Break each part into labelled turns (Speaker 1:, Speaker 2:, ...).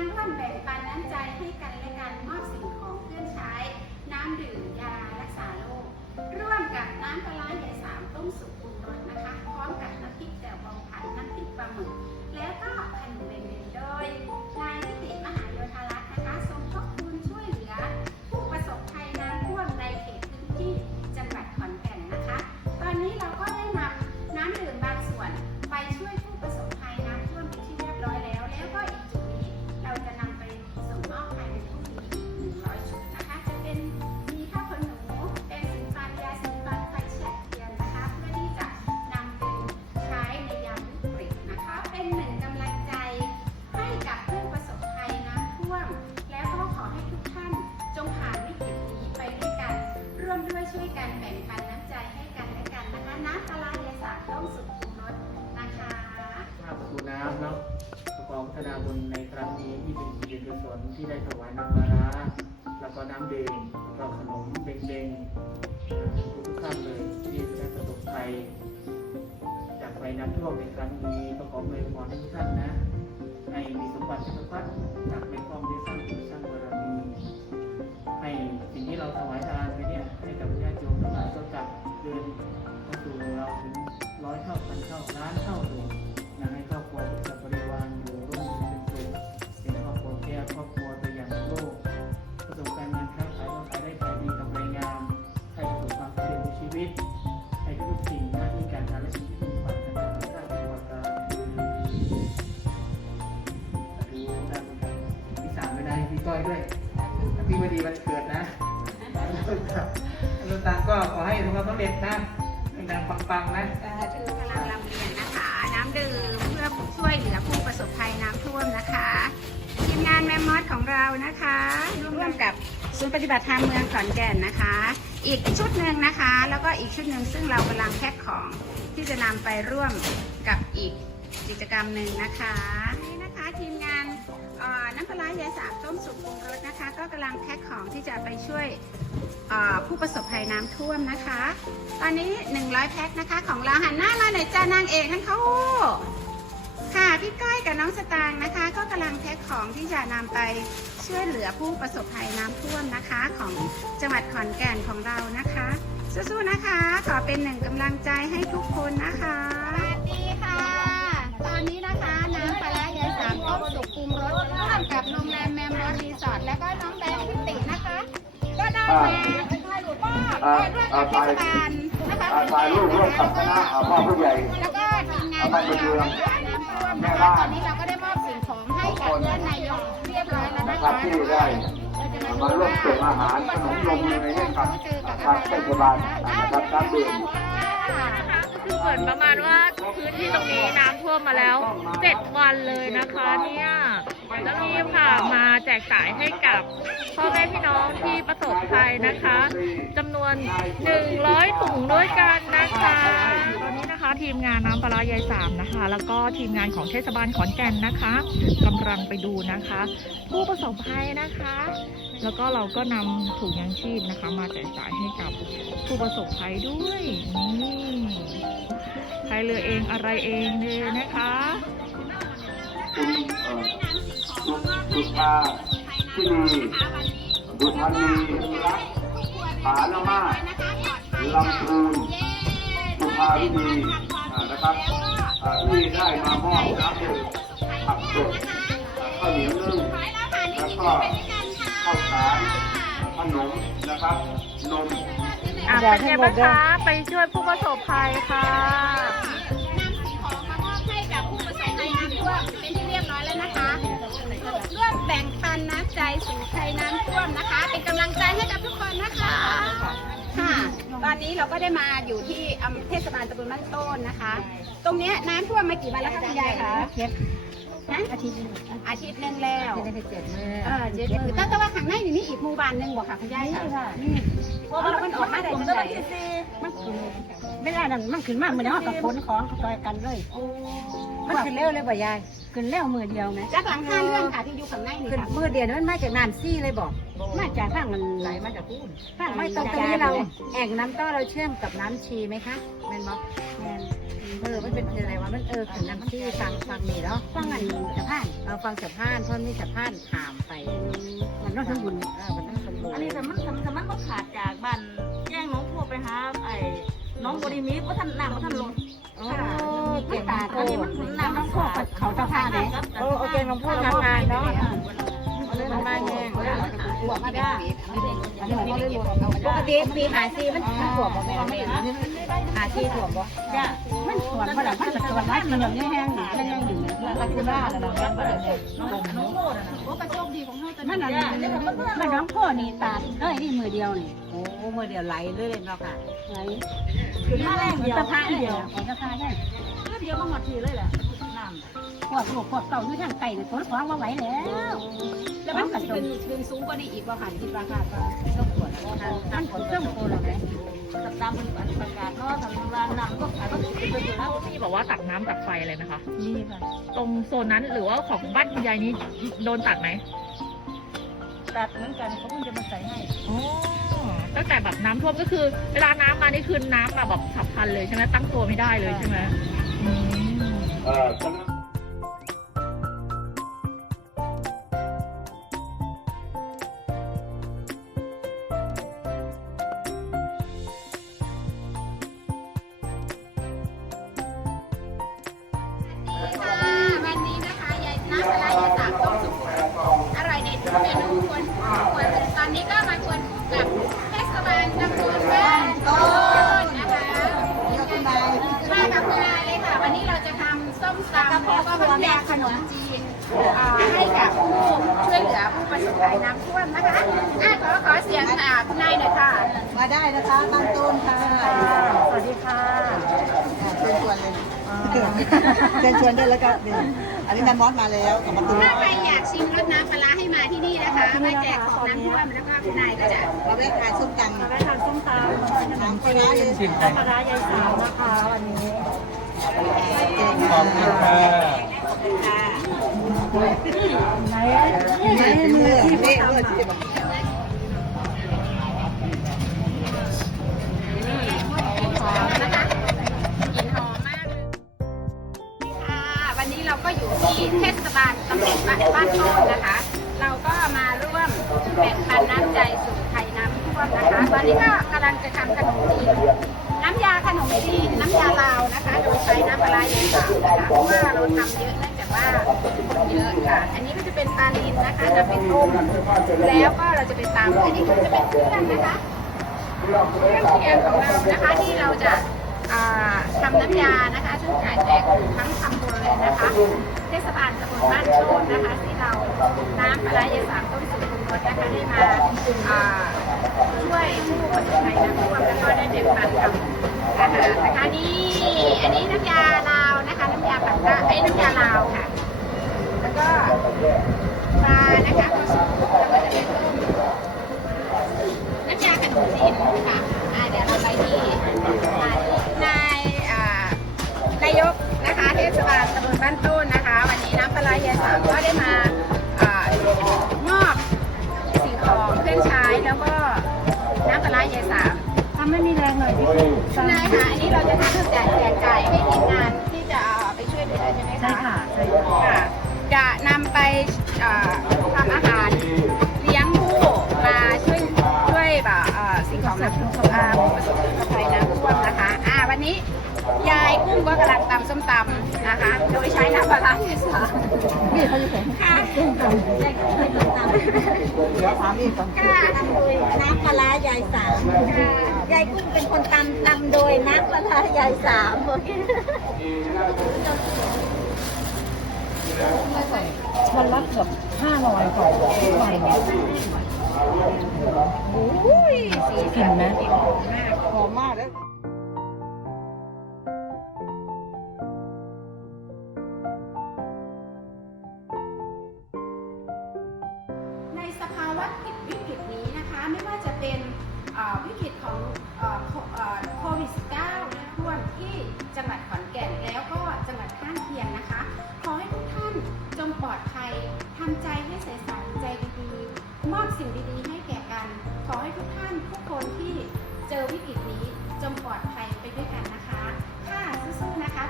Speaker 1: การร่วมแบ่งปันน้ำใจให้กันและกันมอบสิ่งของเครื่องใช้ น้ำดื่มยารักษาโรคร่วมกับน้ำปลาร้าใยสามต้มสุกปรุงรสนะคะ พร้อมกับน้ำพริกแต่วบองผัดน้ำพริกปลาหมึกแล้วก็ขนมเบนเบนโดยนาย นาบุ
Speaker 2: ญในครั้งนี้ที่เป็นบุญกุศลที่ได้ถวายน้ำปลาร้าแล้วก็น้ำดื่มแล้วก็ขนมเบงๆทุกท่านเลยที่ได้ประสบภัยจากไฟน้ำท่วมในครั้งนี้ ลูกตาก็ขอให้ทุกคนสำเร็จนะดังปังๆนะ
Speaker 1: ถือกำลังลำเลียงนะคะ น้ำดื่มเพื่อช่วยเหลือผู้ประสบภัยน้ำท่วมนะคะทีมงานแมมมอสของเรานะคะ ร่วมกับศูนย์ปฏิบัติธรรมเมืองขอนแก่นนะคะ อีกชุดหนึ่งนะคะ แล้วก็อีกชุดหนึ่งซึ่งเรากำลังแพ็คของที่จะนำไปร่วมกับอีกกิจกรรมหนึ่งนะคะนี่นะคะทีมงาน น้ำปลาร้ายายสามต้มสุกปรุงรสนะคะ ก็กำลังแพ็คของที่จะไปช่วยผู้ประสบภัยน้ำท่วมนะคะ ตอนนี้ 100 แพ็คนะคะ ของเราหันหน้ามาหน่อยจ้านางเอกทั้งเขาค่ะพี่ก้อยกับน้องสตางค์นะคะ ก็กำลังแพ็คของที่จะนำไปช่วยเหลือผู้ประสบภัยน้ำท่วมนะคะ ของจังหวัดขอนแก่นของเรานะคะ สู้ๆนะคะ ขอเป็นหนึ่งกำลังใจให้ทุกคนนะคะ ก็ได้มาก็ร่วมกับเทศบาย
Speaker 3: อ่าถ่ายรูปร่วมกับคณะอ่าพ่อผู้ใหญ่
Speaker 1: แล้วก็ทีมงานของเรานะคะน้ำท่วมนตอนนี้เราก็ได้มอบสิ่งของให้กับท่านนายกเรียบร้อยแล้ว
Speaker 3: นะครั
Speaker 1: คะ
Speaker 3: บที่ได้
Speaker 1: มา
Speaker 3: ร่วม
Speaker 1: ว่า
Speaker 3: ส่งอาหารขนมนมอะไรให้กับทางเทศบาลนะครับน้ำดื่ม
Speaker 4: คือเหมือนประมาณว่าพื้นที่ตรงนี้น้ำท่วมมาแล้วเจ็ดวันเลยนะคะเนี่ย แล้วรีบค่ะ มาแจกจ่ายให้กับพ่อแม่พี่น้องที่ประสบภัยนะคะจำนวน 100 ถุงด้วยกันนะคะ ตอนนี้นะคะทีมงานน้ำปลายายสามนะคะ แล้วก็ทีมงานของเทศบาลขอนแก่นนะคะกำลังไปดูนะคะ ผู้ประสบภัยนะคะ แล้วก็เราก็นำถุงยางชีพนะคะ มาแจกจ่ายให้กับผู้ประสบภัยด้วยนี่ใครเรือเองอะไรเองเลยนะคะ
Speaker 3: สุสุภาที่มีบุญพันีรักผาละมาลำพูนสุภาวินีนะครับอ่าที่ได้มามอบน้ำดื่มผักสดข้าวเหนียวนึ่งแล้วก็ข้าวสารขนมนะครับนม
Speaker 4: อะเป็นไงบ้างคะ ไปช่วยผู้ประสบภัยค่ะ
Speaker 1: ใจสู่ภัยน้ำท่วมนะคะ เป็นกำลังใจให้กับทุกคนนะคะ ค่ะ ตอนนี้เราก็ได้มาอยู่ที่อำเทศบาลตำบลบ้านโต้นนะคะ ตรงเนี้ยน้ำท่วมมากี่วันแล้วคะคุณยายคะฮะอาทิตย์อาทิตย์หนึงแล้ว
Speaker 5: จะได้เจ็ดมือ
Speaker 1: เออเจ็ดมือแต่แต่ว่าข้างในนี่มีอีกหมู่บ้านหนึงบอกค่ะคุณยายค่ะนี่เพราะว่ามันออกมาได้จังไง
Speaker 5: มันขึ้นเวลานั้นมันขึ้นมากเหมือนห้องกับขนของซอยกันเลยมันขึ้นเร็วเลยบ่ยาย ขึ้นเร็วมือเดียวไหม
Speaker 1: จากหลังคาเรื่องค่ะที่อยู่ข้างในนี่
Speaker 5: ขึ้น
Speaker 1: ค่ะ
Speaker 5: มือเดียวนั้นมันมาจากน้ำซี่เลยบอกมาจากข้างมันไหลมาจากพูนข้างไม่ตรงตรงนี้เราแอ่งน้ำต้อเราเชื่อมกับน้ำชีไหมคะแม่นบอกแม่นเออมันเป็นอะไรวะมันเออขึ้นน้ำที่ฟังฟังนี่เนาะฟังอันสะพานเออฟังสะพานเพราะมีสะพานขามไปมันต้องสมบูรณ์เออมันต้องสมบูรณ์
Speaker 6: อันนี้แต่มันแต่มันก็ขาดจากบ้านแย่งน้องพวกไปหาไอ้ น้องบริมีเพราะท่านน้ำเพราะท่านลง
Speaker 5: โอ้เก่งมาก
Speaker 6: อันนี้มันน้ำ
Speaker 5: น้ำ
Speaker 6: มัน
Speaker 5: พวกเขาสะพานเลยโอ้โอเคน้องพูดทำงานเนาะมันมาแย่งบวกมาได้อันนี้มันเลยบวกปกติปีหาซีมันบวกบ่แม่ไม่หาซีบวกบ่
Speaker 6: จ้ะ
Speaker 5: มันส่วนมันมันจะส่วนมันมันยังแห้งอยู่ยังยังอยู่เนี่ยลาคูน่าแล้วนะมันบ่ได้เนี่ย
Speaker 6: น้องโคตรนะ
Speaker 5: มันอันมันน้องพ่อนี่ตาเอ้ยนี่มือเดียวนี่
Speaker 7: โอ้มือเดียวไหลเลยเนาะค่ะ
Speaker 5: ไหน
Speaker 6: คือหน้าแรง
Speaker 5: มัน
Speaker 6: เดียว
Speaker 5: สะพานเดียวของสะพานได้
Speaker 6: หน้าเดียวมาหมดทีเลยแหละน้ำ
Speaker 5: พวกลูกพวกเต่าอยู่ทางไก่เนี่ยขนของมาไหวแล้ว
Speaker 1: แล้วมันจะเป็นคืนสูงกว่านี้อีกว่าค่ะคิดว่าค่ะก็
Speaker 5: ต้องปวดมันขนเครื่องโคเลยไหม
Speaker 6: ตัดตามเป็นประกาศเนาะทำร้านน้ำก็ขายก็ถูกเป็นไปอยู่แล้ว
Speaker 4: มีบอกว่าตักน้ำตักไฟอะไรไหมคะ
Speaker 5: นี่ค่ะ
Speaker 4: ตรงโซนนั้นหรือว่าของบ้านคุณยายนี้โดนตัดไหม
Speaker 6: ตัดเหมือนกันเขาเพิ่งจะมาใส่ให้
Speaker 4: อ๋อตั้งแต่แบบน้ำท่วมก็คือ เวลาน้ำมานี่คือน้ำมาแบบฉับพลันเลยใช่ไหมตั้งตัวไม่ได้เลยใช่ไหมอืม
Speaker 3: เอ่อ
Speaker 1: เด็ดทุกเมนูควรควรตอนนี้ก็มาชวนคู่กับเทศบาลตำบลบ้านโตนนะคะมากับคุณนายเลยค่ะ วันนี้เราจะทำส้มตำแล้วก็น้ำยาขนมจีนเอ่อให้กับผู้ช่วยเหลือผู้ประสบภัยน้ำท่วมนะคะอะขอขอเสียงอะคุณนายหน่อยค่ะ
Speaker 7: มาได้นะคะตั้งต้นค่ะ
Speaker 5: สวัสดีค่ะ
Speaker 7: เชิญชวนเลยเชิญชวนด้วยแล้วก็นี่ อันนี้แม่มอสมาแล้วกลับมาตู
Speaker 1: ถ้าใครอยากชิมรสน้ำปลาร้าให้มาที่นี่นะคะมาแจกของน้ำท่วมแล้วก็คุณนายก็จะ
Speaker 7: มาแวะทานส้มตำ
Speaker 5: ไปทานส้มตำ
Speaker 7: น้ำปลาร้าเลย
Speaker 5: ปลาร้ายายสาวนะคะวันนี้
Speaker 2: ขอบคุณค่ะ
Speaker 7: ที่
Speaker 1: เทศบาลตำบลบ้านบ้านโต้นนะคะ เราก็มาร่วมแบ่งปันน้ำใจสู่ไทยน้ำท่วมนะคะวันนี้ก็กำลังจะทำขนมจีนน้ำยาขนมจีนน้ำยาลาวนะคะโดยใช้น้ำปลาร้าอย่างสามนะคะเพราะว่าเราทำเยอะเนื่องจากว่าคนเยอะค่ะ อันนี้ก็จะเป็นปลาลินนะคะจะเป็นต้มแล้วก็เราจะไปตำอันนี้ก็จะเป็นเครื่องนะคะเครื่องเคียงของเรานะคะที่เราจะอ่าทำน้ำยานะคะ ซึ่งขายแจกทั้งตำบลเลยนะคะ เทศบาลตำบลบ้านโชนนะคะ ที่เราน้ำปลาร้ายาสามต้มสุกปรุงรสนะคะได้มาช่วยผู้ประสบภัยน้ำท่วมแล้วก็ได้แบ่งปันทำอาหารนะคะนี่อันนี้น้ำยาลาวนะคะ น้ำยาปักกะไอ้น้ำยาลาวค่ะ แล้วก็ปลานะคะพอสุกเราก็จะไปต้มน้ำยาขนมจีนค่ะอ่าเดี๋ยวเราไปที่นายอ่านายกนะคะเทศบาลตำบลบ้านต้นนะ ยายสามก็ได้มามอบสิ่งของเครื่องใช้แล้วก็น้ำปลายายสาม
Speaker 5: ทำไม่มีแรงหน่อยพี่
Speaker 1: คุณนายค่ะอันนี้เราจะทำแจกแจกจ่ายให้ทีมงานที่จะเอาไปช่วยเหลือใช่ไหมคะ
Speaker 5: ใช่ค่ะใช่
Speaker 1: ค่ะจะนำไปทำอาหารเลี้ยงผู้มาช่วยช่วยแบบสิ่งของน้ำอ่าผู้ประสบภัยน้ำท่วมนะคะอ่าวันนี้ยายกุ้งก็กำลังตำส้มตำนะคะ โดยใช้น้ำปลาร้ายสา ม
Speaker 5: นี่เขาจะเห็น
Speaker 1: ค่ะ
Speaker 5: ส้มตำ
Speaker 1: ยายกุ้งเดี๋
Speaker 7: ยวถามพี่ก่อน
Speaker 1: ค่ะ
Speaker 5: น้ำปลาร้ายายสามยายกุ้งเป็นคนตำตำโดยน้ำปลาร้ายายสามโอเคมันรับเกือบห้าร้อยกว่าใหม่เนี่ย
Speaker 1: โอ้ยสีสันนะหอมมาก
Speaker 7: หอมมากเลย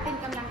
Speaker 1: เจอวิกฤตนี้จงปลอดภัยไปด้วยกันนะคะ ค่ะสู้ๆนะคะ นะคะ เป็นกำลัง